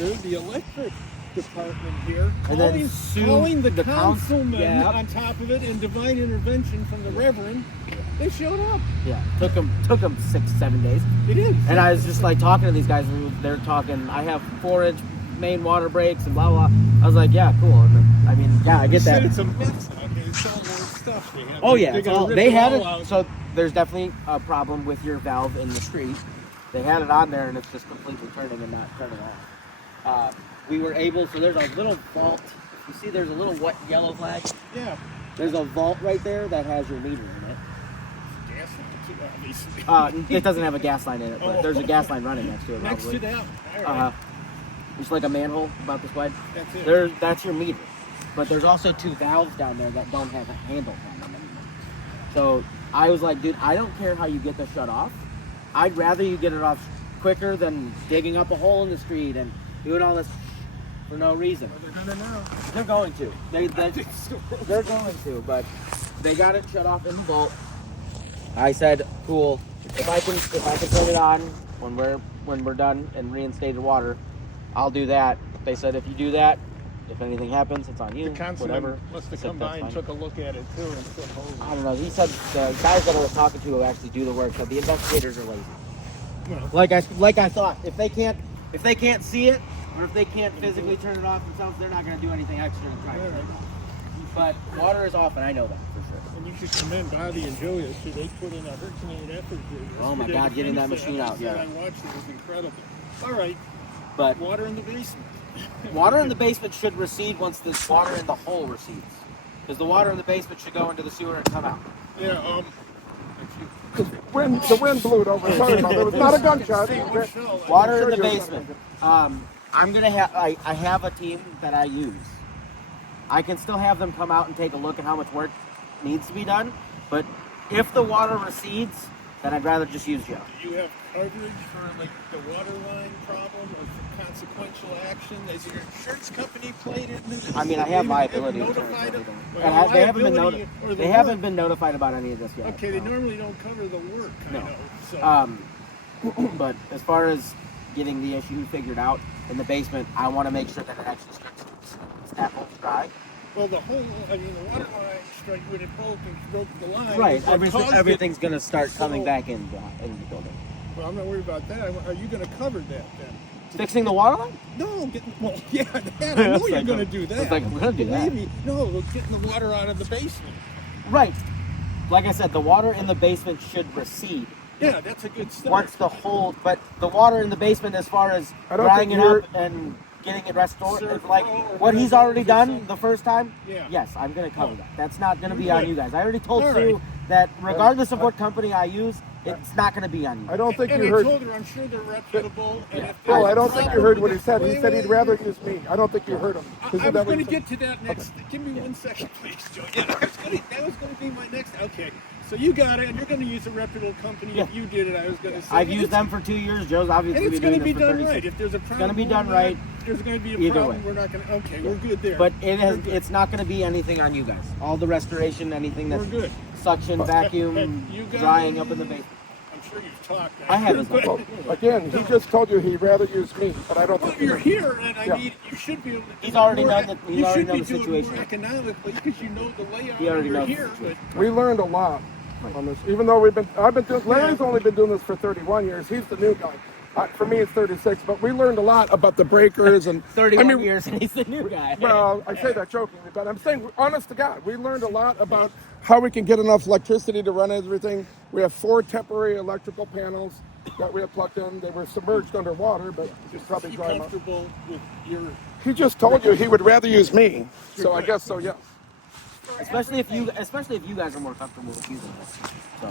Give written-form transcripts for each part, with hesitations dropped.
here, the electric department here, And then sue calling the council. councilman Yeah. on top of it, and divine intervention from the reverend. They showed up. Yeah, took them 6-7 days. It is. And I was just like talking to these guys, and they're talking. I have 4-inch main water breaks and blah blah. I was like, yeah, cool. And then, I mean, yeah, I get Said that. it's a mess out here. It's all old stuff they have. Oh yeah, they, they had it. out. So there's definitely a problem with your valve in the street. They had it on there, and it's just completely turning and not turning off. We were able. So there's a little vault. You see, there's a little white yellow flag. Yeah. There's a vault right there that has your meter in it. Gas line, too, obviously. It doesn't have a gas line in it, but there's a gas line running next to it. Next probably. to that. All right. It's like a manhole about this wide. That's it. That's your meter. But there's also 2 valves down there that don't have a handle on them anymore. So I was like, dude, I don't care how you get this shut off. I'd rather you get it off quicker than digging up a hole in the street and doing all this for no reason. Well, they're gonna know. They're going to. They're going to, but they got it shut off in the vault. I said, cool. If I can turn it on when we're done and reinstated water, I'll do that. They said if you do that, if anything happens, it's on you. The councilman Whatever. must have I said, come by "That's and fine." took a look at it too and said, "Holy." I don't know. He said the guys that I was talking to who actually do the work said the investigators are lazy. Well, Like I thought, if they can't see it or if they can't physically turn it off themselves, they're not going to do anything extra to try to turn it off. But water is off, and I know that for sure. and you should commend Bobby and Julia too. They put in a herculean effort here. Oh my yesterday God, to getting that finish machine out, yeah. I watched it. It was incredible. All right, But water in the basement. water in the basement should recede once the water in the hole recedes. Because the water in the basement should go into the sewer and come out. Yeah. The wind blew it over. Sorry about that. It was not a gunshot. Water in the Sure, you're basement. I have a team that I use. I can still have them come out and take a look at how much work needs to be done. But if the water recedes, then I'd rather just use Joe. Do you have coverage for like the water line problem or for consequential action? Has your insurance company played it? I mean, I have liability insurance and notified them. everything. And they haven't been notified about any of this yet. Okay, they normally don't cover the work. I No. know. So. But as far as getting the issue figured out in the basement, I want to make sure that it actually starts that hole's dry. Well, the water line strike when it broke the line. Right, what caused everything's going to start coming So- back in the building. Well, I'm not worried about that. Are you going to cover that then? Fixing the water line? No, yeah, that, I know It's you're like going to a- do that. it's like, we're gonna do that. Believe me, no, we're getting the water out of the basement. Right. Like I said, the water in the basement should recede. Yeah, that's a good start. Once the hole, but the water in the basement, as far as I don't drying it think you're- up and getting it restored, Sir, is like oh, what he's whatever already it is, done some- the first time. Yeah. Yes, I'm going to cover Oh. that. That's not going to be You're on good. you guys. I already told All Sue right. that regardless of what company I use, it's not going to be on you. I don't think and you I heard. told her I'm sure they're reputable. And if Bill, there's I a don't think you problem heard what he with- said. He wait, said wait, he'd rather wait. use me. I don't think you heard him. I Isn't was that going what to he get to that next. Give me 1 second, please, Joe. Yeah, that was going to be my next. Okay, so you got it, and you're going to use a reputable company. Yeah. If you did it, I was going to say. I've used them for 2 years. Joe's obviously And it's been going to doing be this for done 36. right. If there's a problem, gonna be done we're right. not- There's going to be a Either problem. way. We're not going to. Okay, we're good there. But We're good. it's not going to be anything on you guys. All the restoration, anything that's We're good. suction, vacuum, Have you got drying any- up in the basement. I'm sure you've talked. I haven't. But, Well, again, he just told you he'd rather use me, but I don't well, think you're here, and I Yeah. mean, you should be able to. do He's it already more- known that- he's you already should known be the doing situation. more economically because you know the layout. He already and you're knows the here, but we learned a lot on this. Even though Larry's only been doing this for 31 years. He's the new guy. For me, it's 36, but we learned a lot about the breakers and 31 years and he's the new guy. Well, I say that jokingly, but I'm saying, honest to God, we learned a lot about how we can get enough electricity to run everything. We have 4 temporary electrical panels that we have plugged in. They were submerged underwater, but just probably be dry them up. comfortable with your. He just told you he would rather use me, so I guess so. Yeah. especially if you guys are more comfortable with using it. So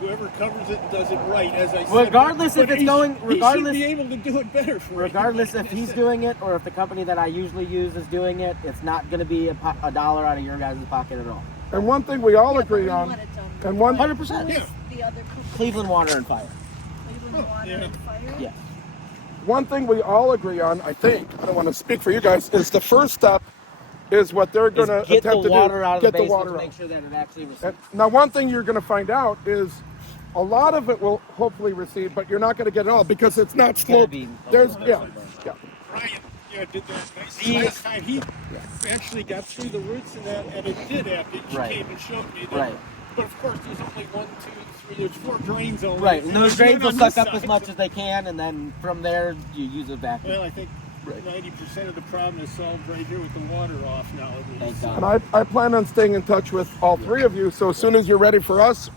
Whoever covers it and does it right, as I said. Regardless if but it's he going- he regardless- should be able to do it better for regardless if everybody. he's doing it or if the company that I usually use is doing it, it's not going to be a dollar out of your guys' pocket at all. And one thing we all Yeah, but agree we on, want it done and right. one 100%. Who Yeah. is the other company? Cleveland Water and Fire. Cleveland Water yeah. and Fire? Yes. One thing we all agree on, I think, I don't want to speak for you guys, is the first step is what they're going to Get the attempt to water do. out of the Get the basement water to out. make sure that it actually And recedes. now, one thing you're going to find out is a lot of it will hopefully recede, but you're not going to get it all because it's not It's gonna sloped. be- There's yeah. Ryan, did that nice The- last time. He actually got through the roots and that, and it did after he Right. came and showed me that. Right. But of course, there's only 1, 2, 3. There's 4 drains only. Right, and those There's drains will none on suck this up as side. much as they can, and then from there you use it back. Well, I think 90% of the problem is solved right here with the water off nowadays. Thank God. And I plan on staying in touch with all 3 of you. So as soon as you're ready for us,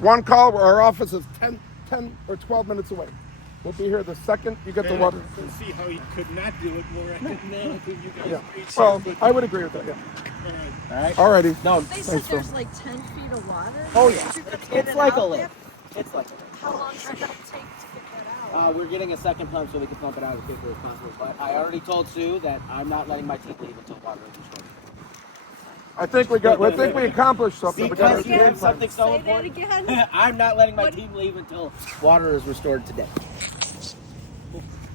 one call. Our office is 10 or 12 minutes away. We'll be here the second you get the water. I can see how he could not do it more economically. You guys Yeah. agreed Well, to, but, I would agree with that. Yeah. all right. All right. Alrighty. No, They said Thanks, Phil. there's like 10 feet of water. oh yeah, You're gonna get it's it like a out lift. It's like a lift. How long does that take to get that out? We're getting a second pump so we can pump it out as quickly as possible. But I already told Sue that I'm not letting my team leave until water is restored. I think we accomplished something. We got Because our you game have plan. something so Say that important. again. I'm not letting my What? team leave until water is restored today.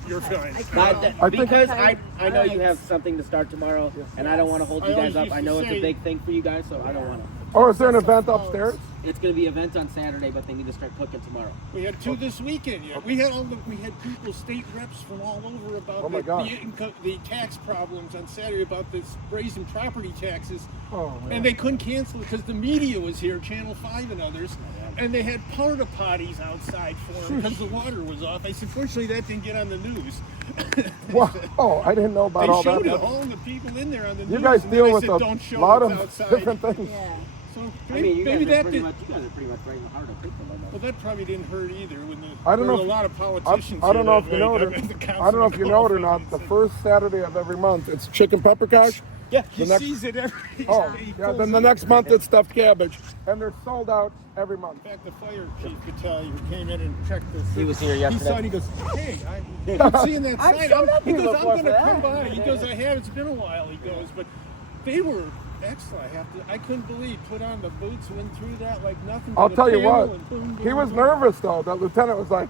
You're fine. Not that- I think- because I know you have something to start tomorrow, and I don't want to hold you I guys always up. I used to know it's a say- big thing for you guys, so I don't want to. Oh, is there an event upstairs? It's going to be an event on Saturday, but they need to start cooking tomorrow. We had 2 this weekend. Yeah, we had people, state reps from all over about Oh my God. the tax problems on Saturday about this raising property taxes, Oh, man. and they couldn't cancel it because the media was here, Channel 5 and others, and they had porta potties outside for them because the water was off. I said, fortunately, that didn't get on the news. Wow. Oh, I didn't know about They all showed that. it, all the people in there on the news. You guys and deal then I with said, a don't show lot what's of outside. different things. Yeah. So I maybe, mean, you maybe guys that are pretty did. much right in the heart of Pickle. Well, that probably didn't hurt either. When the, I don't there know were if- a lot of politicians. I don't know here if you know that it. night. The I don't know if you know it or not. The councilman first Saturday of every month, it's chicken pepper cash. Yeah. he the next- sees it every. Oh, he yeah. pulls Then the it. next month it's stuffed cabbage, and they're sold out every month. In fact, the fire chief could tell you who came in and checked this. He was here He yesterday. saw it. He goes, "Hey, I'm seeing that I've sign." showed up He here goes, "I'm before going to for come that." by." He goes, "I have. It's been a while." He goes, "But they were excellent. I couldn't believe. Put on the boots, went through that like nothing." I'll but a tell you panel what. and boom, He boom, was boom. nervous though. The lieutenant was like,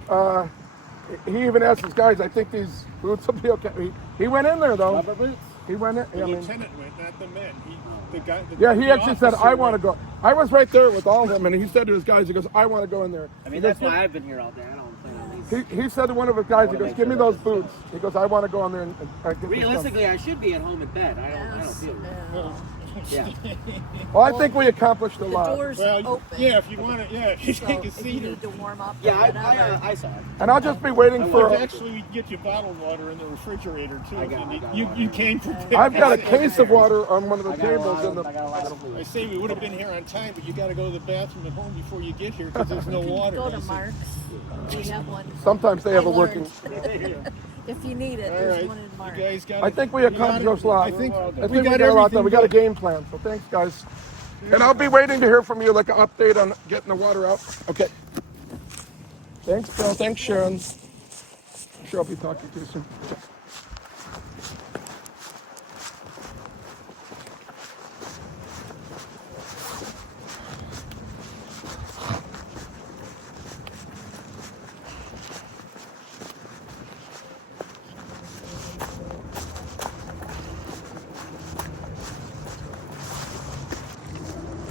he even asked his guys, "I think these boots will be okay." He went in there though. Rubber boots? He went in. The I mean, lieutenant went, not the men. The guy. yeah, he the actually said, officer "I want to went. go." I was right there with all of them, and he said to his guys, "He goes, I want to go in there." I mean, He that's goes, why I've been here all day. I don't plan on these. He said to one of his guys, he wanna goes, make "Give me sure those that this boots." He goes, "I want to go in there and get this Realistically, I should be at home in bed. I don't Yes. feel good. Yeah. Yeah. done." Well, I think we accomplished a The lot. door's Well, open. yeah, if you want to, yeah, if you So take a if you seat or. need to warm up Yeah, or whatever. I saw it. And I'll just be waiting for. Actually, we can get you bottled water in the refrigerator too. I got and water. you came prepared. I've got a case of water on one of the I got a tables lot in of, the. I got a lot of I food. say we would have been here on time, but you got to go to the bathroom at home before you get here because there's no water. Go I to said, Mark's. We have one. Sometimes they have I a working. learned. If you need it, All there's right, one in Mark's. you guys got. I think we accomplished a lot. I think I think we we got got a lot done. everything We got a done. game plan. So thanks, guys. And I'll be waiting to hear from you, like an update on getting the water out. Okay. Thanks, Bill. Thanks, Sharon. Sure, I'll be talking to you soon.